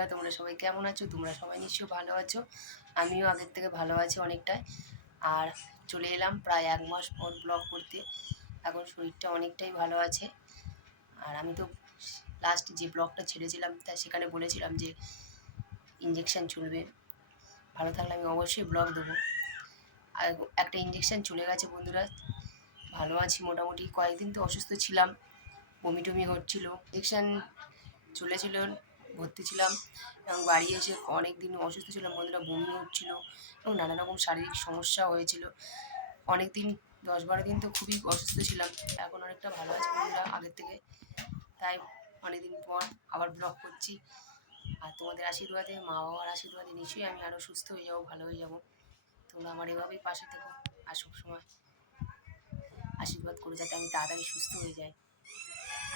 বন্ধুরা, তোমরা সবাই কেমন আছো? তোমরা সবাই নিশ্চয়ই ভালো আছো। আমিও আগের থেকে ভালো আছি অনেকটাই। আর চলে এলাম প্রায় 1 মাস পর ব্লগ করতে। এখন শরীরটা অনেকটাই ভালো আছে। আর আমি তো লাস্ট যে ব্লগটা ছেড়েছিলাম তা সেখানে বলেছিলাম যে ইঞ্জেকশান চলবে, ভালো থাকলে আমি অবশ্যই ব্লগ দেবো। আর একটা ইঞ্জেকশান চলে গেছে বন্ধুরা, ভালো আছি মোটামুটি। কয়েকদিন তো অসুস্থ ছিলাম, বমি টমি হচ্ছিল। ইঞ্জেকশান চলেছিল, ভর্তি ছিলাম এবং বাড়ি এসে অনেক দিন অসুস্থ ছিলাম বন্ধুরা, বমি হচ্ছিলো এবং নানা রকম শারীরিক সমস্যা হয়েছিল। অনেক দিন 10-12 দিন তো খুবই অসুস্থ ছিলাম। এখন অনেকটা ভালো আছে বন্ধুরা আগের থেকে। তাই অনেকদিন পর আবার ব্লগ করছি। আর তোমাদের আশীর্বাদে, মা বাবার আশীর্বাদে নিশ্চয়ই আমি আরও সুস্থ হয়ে যাবো, ভালো হয়ে যাবো। তোমরা আমার এভাবেই পাশে থেকো আর সবসময় আশীর্বাদ করো যাতে আমি তাড়াতাড়ি সুস্থ হয়ে যাই।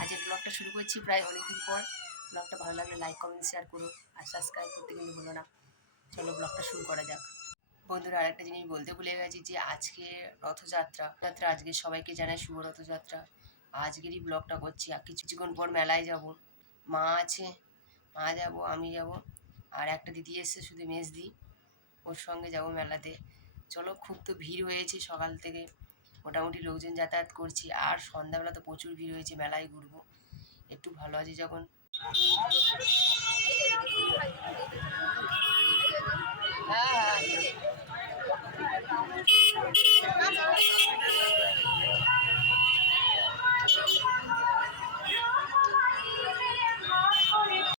আজকের ব্লগটা শুরু করছি প্রায় অনেকদিন পর। ব্লগটা ভালো লাগলে লাইক, কমেন্ট, শেয়ার করো আর সাবস্ক্রাইব করতে কিন্তু ভুলো না। চলো ব্লগটা শুরু করা যাক। বন্ধুরা, আরেকটা জিনিস বলতে ভুলে গেছি যে আজকে রথযাত্রা। আজকে সবাইকে জানাই শুভ রথযাত্রা। আজকেরই ব্লগটা করছি। আর কিছুক্ষণ পর মেলায় যাব। মা আছে, মা যাব, আমি যাব, আর একটা দিদি এসছে শুধু মেজদি, ওর সঙ্গে যাব মেলাতে। চলো, খুব তো ভিড় হয়েছে সকাল থেকে, মোটামুটি লোকজন যাতায়াত করছি। আর সন্ধ্যাবেলা তো প্রচুর ভিড় হয়েছে, মেলায় ঘুরবো। একটু ভালো আছে যখন।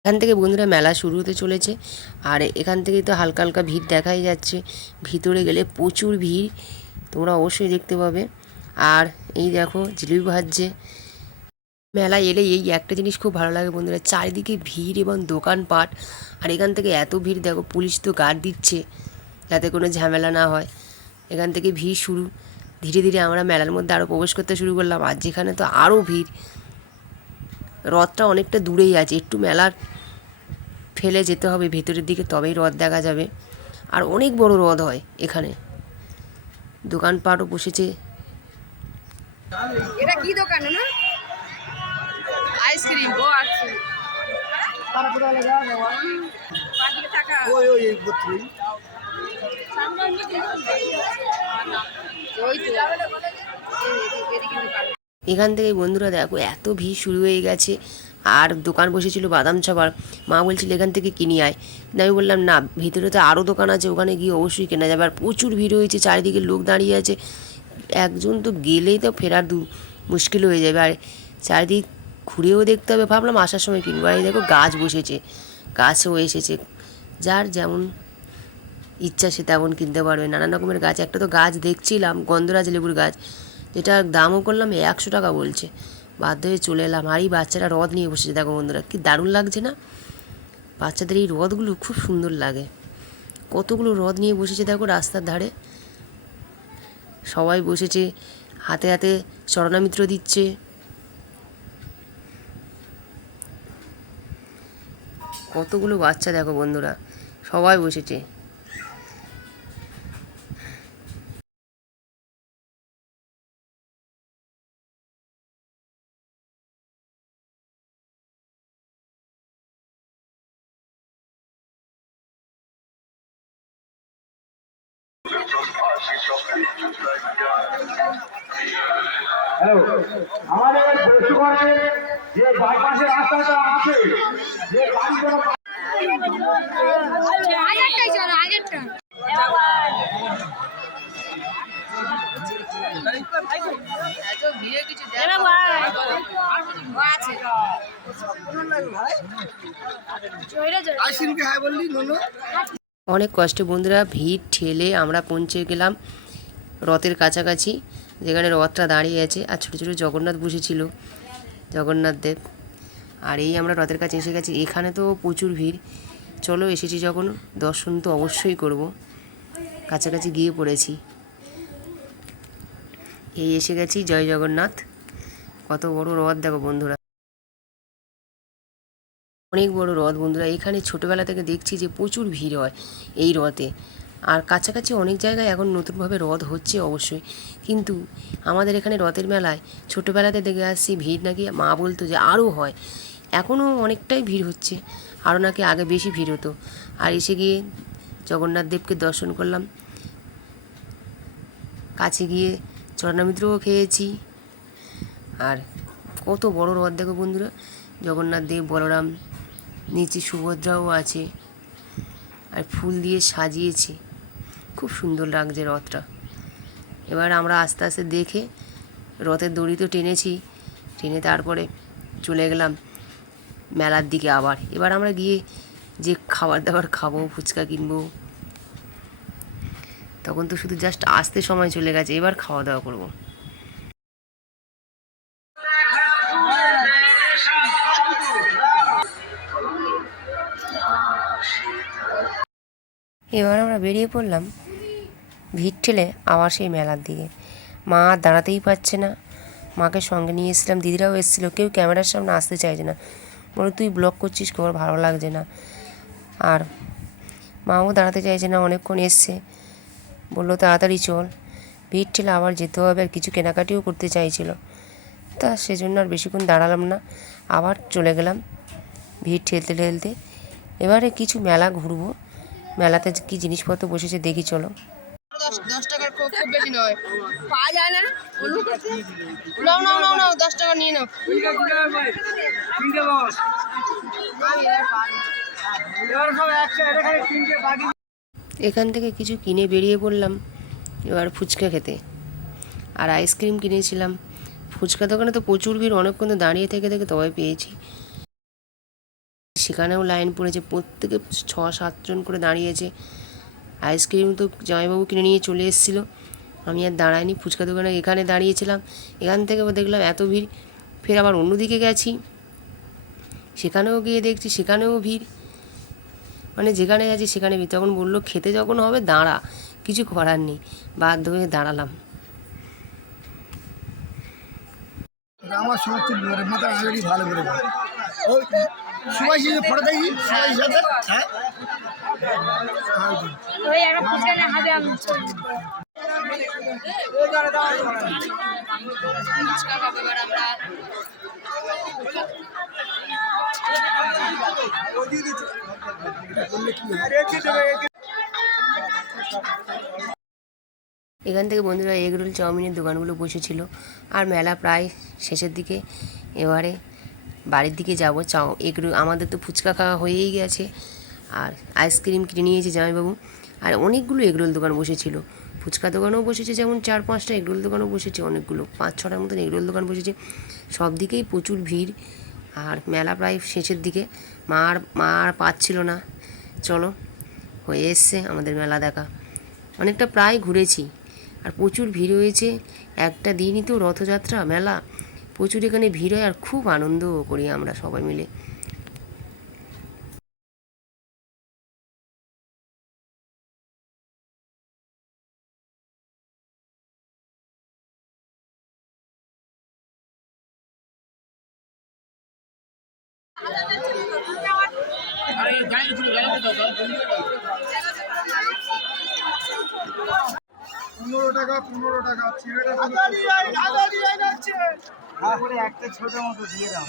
এখান থেকে বন্ধুরা মেলা শুরু হতে চলেছে। আর এখান থেকে তো হালকা হালকা ভিড় দেখাই যাচ্ছে, ভিতরে গেলে প্রচুর ভিড়, তোমরা অবশ্যই দেখতে পাবে। আর এই দেখো জিলিপি ভাজছে। মেলায় এলে এই একটা জিনিস খুব ভালো লাগে বন্ধুরা, চারিদিকে ভিড় এবং দোকানপাট। আর এখান থেকে এত ভিড়, দেখো পুলিশ তো গার্ড দিচ্ছে যাতে কোনো ঝামেলা না হয়। এখান থেকে ভিড় শুরু, ধীরে ধীরে আমরা মেলার মধ্যে আরও প্রবেশ করতে শুরু করলাম। আর যেখানে তো আরও ভিড়, রথটা অনেকটা দূরেই আছে, একটু মেলার ফেলে যেতে হবে ভেতরের দিকে, তবেই রথ দেখা যাবে। আর অনেক বড় রথ হয় এখানে, দোকানপাটও বসেছে। এটা কি দোকান না? আইসক্রিম। ও আচ্ছা। এখান থেকে বন্ধুরা দেখো এত ভিড় শুরু হয়ে গেছে। আর দোকান বসেছিল বাদাম চাবার, মা বলছিল এখান থেকে কিনে আয়। আমি বললাম না, ভিতরে তো আরও দোকান আছে, ওখানে গিয়ে অবশ্যই কেনা যাবে। আর প্রচুর ভিড় হয়েছে, চারিদিকে লোক দাঁড়িয়ে আছে, একজন তো গেলেই তো ফেরার মুশকিল হয়ে যাবে। আর চারিদিক ঘুরেও দেখতে হবে, ভাবলাম আসার সময় কিনবো। আর এই দেখো গাছ বসেছে, গাছও এসেছে, যার যেমন ইচ্ছা সে তেমন কিনতে পারবে, নানান রকমের গাছ। একটা তো গাছ দেখছিলাম গন্ধরাজ লেবুর গাছ, যেটা দামও করলাম 100 টাকা বলছে। বাধ্য হয়ে চলে এলাম। আর এই বাচ্চারা রথ নিয়ে বসেছে, দেখো বন্ধুরা কি দারুণ লাগছে না? বাচ্চাদের এই রথগুলো খুব সুন্দর লাগে। কতগুলো রথ নিয়ে বসেছে দেখো রাস্তার ধারে, সবাই বসেছে, হাতে হাতে চরণামিত্র দিচ্ছে। কতগুলো বাচ্চা দেখো বন্ধুরা, সবাই বসেছে। হ্যালো, আমাদের বসুমানে যে বাইপাসের রাস্তাটা আছে, যে গাড়িগুলো আগেরটাই চলো, আগেরটা। অনেক কষ্টে বন্ধুরা ভিড় ঠেলে আমরা পৌঁছে গেলাম রথের কাছাকাছি, যেখানে রথটা দাঁড়িয়ে আছে। আর ছোটো ছোটো জগন্নাথ বসেছিল, জগন্নাথ দেব। আর এই আমরা রথের কাছে এসে গেছি। এখানে তো প্রচুর ভিড়, চলো এসেছি যখন দর্শন তো অবশ্যই করব। কাছাকাছি গিয়ে পড়েছি, এই এসে গেছি। জয় জগন্নাথ। কত বড় রথ দেখো বন্ধুরা, অনেক বড় রথ বন্ধুরা। এখানে ছোটোবেলা থেকে দেখছি যে প্রচুর ভিড় হয় এই রথে। আর কাছাকাছি অনেক জায়গায় এখন নতুনভাবে রথ হচ্ছে অবশ্যই, কিন্তু আমাদের এখানে রথের মেলায় ছোটোবেলাতে দেখে আসছি ভিড় নাকি মা বলতো যে আরও হয়। এখনও অনেকটাই ভিড় হচ্ছে, আরও নাকি আগে বেশি ভিড় হতো। আর এসে গিয়ে জগন্নাথ দেবকে দর্শন করলাম, কাছে গিয়ে চরণামৃতও খেয়েছি। আর কত বড় রথ দেখো বন্ধুরা, জগন্নাথ দেব, বলরাম, নিচে সুভদ্রাও আছে, আর ফুল দিয়ে সাজিয়েছে, খুব সুন্দর লাগছে রথটা। এবার আমরা আস্তে আস্তে দেখে রথের দড়ি তো টেনেছি, টেনে তারপরে চলে গেলাম মেলার দিকে আবার। এবার আমরা গিয়ে যে খাবার দাবার খাবো, ফুচকা কিনবো, তখন তো শুধু জাস্ট আসতে সময় চলে গেছে, এবার খাওয়া দাওয়া করবো। এবার আমরা বেরিয়ে পড়লাম ভিড় ঠেলে আবার সেই মেলার দিকে। মা আর দাঁড়াতেই পারছে না, মাকে সঙ্গে নিয়ে এসেছিলাম, দিদিরাও এসেছিলো, কেউ ক্যামেরার সামনে আসতে চাইছে না, বলে তুই ব্লগ করছিস, খবর ভালো লাগছে না। আর মাও দাঁড়াতে চাইছে না, অনেকক্ষণ এসছে, বললো তাড়াতাড়ি চল, ভিড় ঠেলে আবার যেতে হবে, আর কিছু কেনাকাটিও করতে চাইছিল, তা সেজন্য আর বেশিক্ষণ দাঁড়ালাম না, আবার চলে গেলাম ভিড় ঠেলতে ঠেলতে। এবারে কিছু মেলা ঘুরবো, মেলাতে কি জিনিসপত্র বসেছে দেখি চলো। 10 টাকার খুব বেশি নয়, পাওয়া যায় না। নাও নাও নাও নাও 10 টাকা নিয়ে নাও। এখান থেকে কিছু কিনে বেরিয়ে পড়লাম এবার ফুচকা খেতে, আর আইসক্রিম কিনেছিলাম। ফুচকা দোকানে তো প্রচুর ভিড়, অনেকক্ষণ তো দাঁড়িয়ে থেকে থেকে তবে পেয়েছি। সেখানেও লাইন পড়েছে, প্রত্যেকে 6-7 জন করে দাঁড়িয়েছে। আইসক্রিম তো জামাইবাবু কিনে নিয়ে চলে এসেছিলো, আমি আর দাঁড়াইনি, ফুচকা দোকানে এখানে দাঁড়িয়েছিলাম। এখান থেকে দেখলাম এত ভিড়, ফের আবার অন্যদিকে গেছি, সেখানেও গিয়ে দেখছি সেখানেও ভিড়, মানে যেখানে গেছি সেখানে ভিড়। তখন বললো খেতে যখন হবে দাঁড়া, কিছু করার নেই, বাধ্য হয়ে দাঁড়ালাম। আমার সমস্ত মাথার আগেরই ভালো করে ওই সুভাষী ফটো দেখি সুভাষী সাথে হ্যাঁ ওই একটা ফুচকা না হবে আমি এখান থেকে বন্ধুরা এগরোল চাউমিনের দোকানগুলো বসেছিল, আর মেলা প্রায় শেষের দিকে। এবারে বাড়ির দিকে যাবো। এগরোল আমাদের তো ফুচকা খাওয়া হয়েই গেছে, আর আইসক্রিম কিনে নিয়েছে জামাইবাবু, আর অনেকগুলো এগরোল দোকান বসেছিল, ফুচকা দোকানও বসেছে, যেমন 4-5টা এগরোল দোকানও বসেছে, অনেকগুলো 5-6টার মতন এগরোল দোকান বসেছে, সব দিকেই প্রচুর ভিড়। আর মেলা প্রায় শেষের দিকে, মা আর পাচ্ছিল না, চলো হয়ে এসছে আমাদের মেলা দেখা, অনেকটা প্রায় ঘুরেছি। আর প্রচুর ভিড় হয়েছে, একটা দিনই তো রথযাত্রা মেলা, প্রচুর এখানে ভিড় হয়, আর খুব আনন্দ করি আমরা সবাই মিলে। পনেরো টাকা একটা ছোট মতো দিয়ে দাও।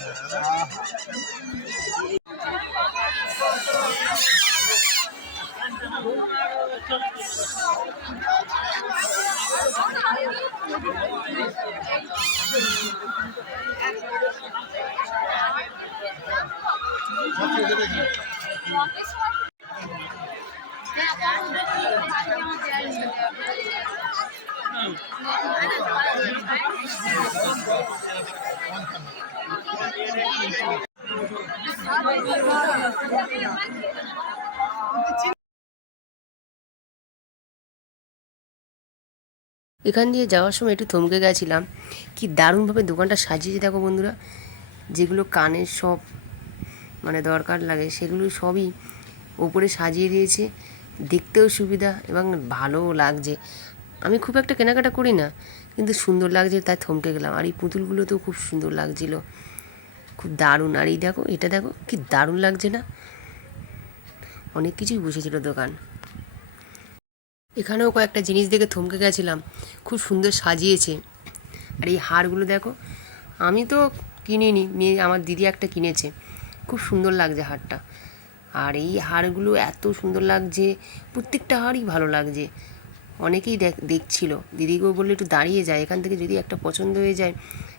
এখান দিয়ে যাওয়ার সময় একটু থমকে গেছিলাম, কি দারুণভাবে দোকানটা সাজিয়েছে দেখো বন্ধুরা, যেগুলো কানের সব মানে দরকার লাগে সেগুলো সবই ওপরে সাজিয়ে দিয়েছে, দেখতেও সুবিধা এবং ভালোও লাগছে। আমি খুব একটা কেনাকাটা করি না, কিন্তু সুন্দর লাগছে তাই থমকে গেলাম। আর এই পুতুলগুলো তো খুব সুন্দর লাগছিল, খুব দারুণ। আর এই দেখো, এটা দেখো কি দারুণ লাগছে না, অনেক কিছুই বসেছিল দোকান। এখানেও কয়েকটা জিনিস দেখে থমকে গেছিলাম, খুব সুন্দর সাজিয়েছে। আর এই হারগুলো দেখো, আমি তো কিনিনি, মেয়ে আমার দিদি একটা কিনেছে, খুব সুন্দর লাগছে হারটা। আর এই হারগুলো এত সুন্দর লাগছে, প্রত্যেকটা হারই ভালো লাগছে। অনেকেই দেখছিল, দিদিকেও বললে একটু দাঁড়িয়ে যায়, এখান থেকে যদি একটা পছন্দ হয়ে যায়,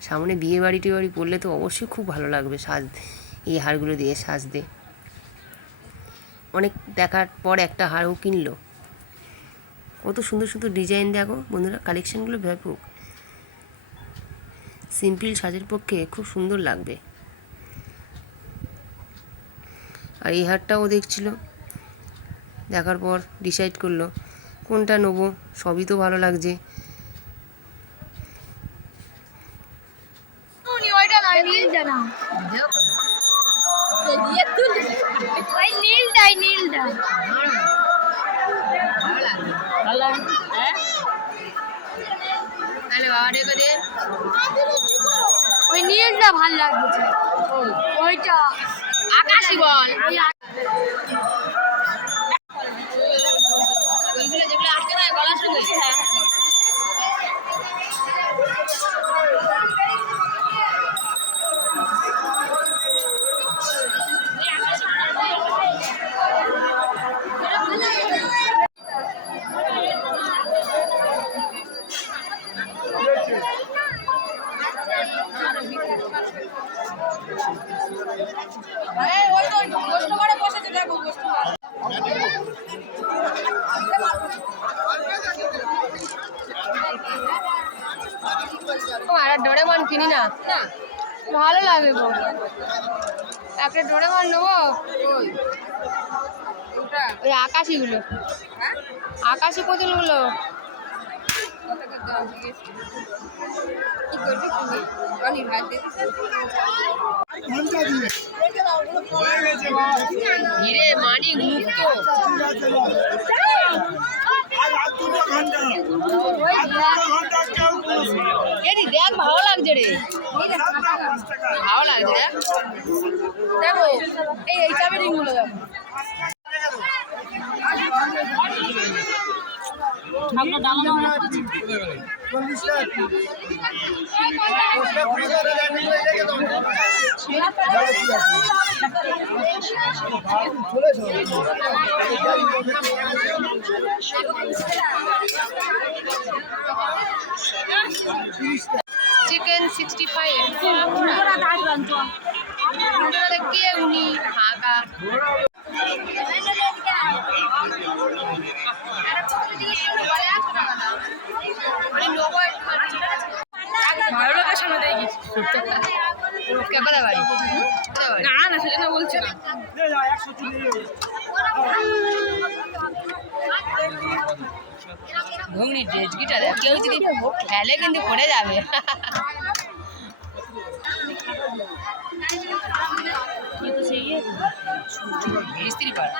সামনে বিয়ে বাড়ি টিয়ে বাড়ি পড়লে তো অবশ্যই খুব ভালো লাগবে এই হারগুলো দিয়ে সাজতে। অনেক দেখার পর একটা হারও কিনলো। কত সুন্দর সুন্দর ডিজাইন দেখো বন্ধুরা, কালেকশানগুলো ব্যাপক। সিম্পল সাজের পক্ষে খুব সুন্দর লাগবে। আর এই হারটাও দেখছিল, দেখার পর ডিসাইড করলো কোনটা নেবো, সবই তো ভালো লাগছে। ওইটা নয়, নীলটা না। ওই নীলটাই, নীলটা ওই নীলটা ভাল লাগছে। ওইটা আকাশি বল, ওইগুলো যেগুলো আটকে দেয় গলার সঙ্গে। আর ডোরেমন কিনি না, ভালো লাগে গো। একটা ডোরেমন নেবো, ওই আকাশিগুলো, আকাশি পুতুলগুলো। হিরে মানিক মুক্ত এদি দেখ, ভালো লাগছে রে, ভালো লাগছে রে। দেখো এই চাবি রিংগুলো দেখো। চিকেন 65 দেখে উনি ফাঁকা। ভালো লোকেশন দেয় কিছু কোথায় বাড়ি? না না সেটা না বলছি না। ঘুগনি ড্রেস গিটার কেউ যদি খেলে কিন্তু পড়ে যাবে। মিস্ত্রি পাড়া।